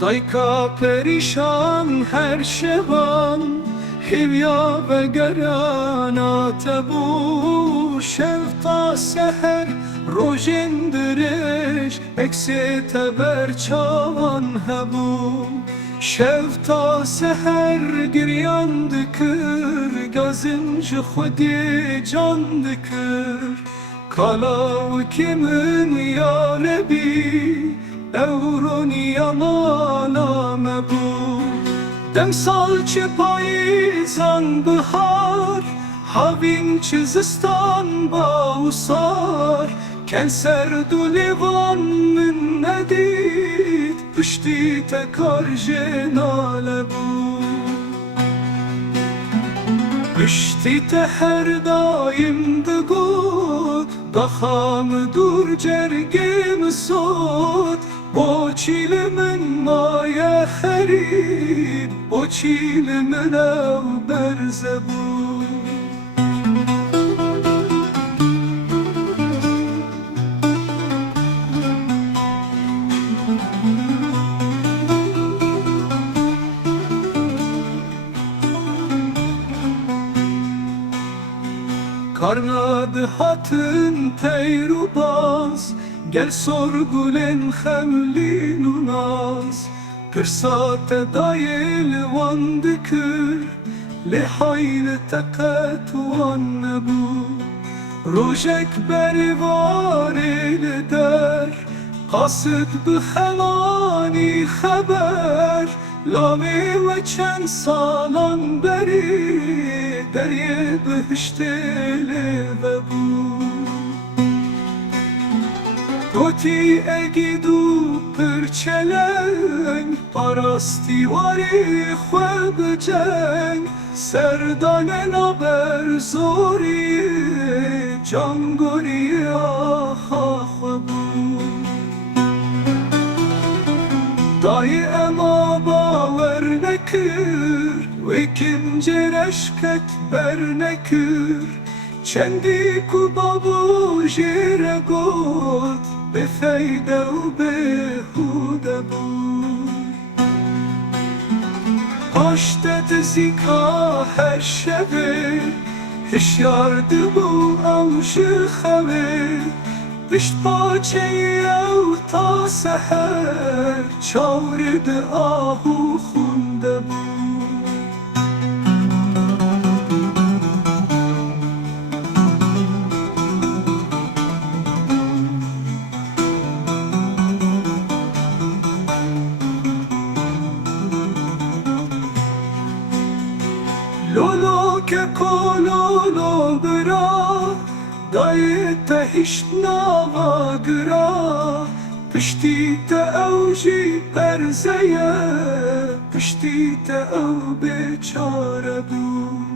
Dayka perişan her şevan Hivya ve geranate bu Şevta seher rojindiriş Eksi teber çavan hebu Şevta seher giryan dikir Gazinci khudi can dikir Kalav kimin ya Nebi Evrun yamana bu Demsal payizan bihar Havin çizistan bağusar Kenser du livan min nedid Pişti tekar jenale bu Pişti te her daim dıgut Daxam dur cergim sot Bo çilimin maye herib Bo çilimin ev berzebu Karnadı hatın teyrubaz Gel sorgulen xemlin unaz Pirsate dayel van dikir Lehayl teqet van nebu Rojek berivar eyle der Qasid bixelani xeber Lami ve çen salan beri Derye behişteli ve bu Goti egidu pırçeleng Parasti vari xweb ceng Serdane naber zori Cangori aha xwebu Dayı ema baver nekir Ve kimce reşket ber nekir Çendi ku babu jire got Befeyde u behude bur Paştet zika her şevi Hişyardı bu avşı xevi Pişt paçeyi ev ta seher Çavridi ahu xunde bu Lolo ke kololo bira Dayı te hiç nava gira Pişti te evji perzeye Pişti te ev beçare bu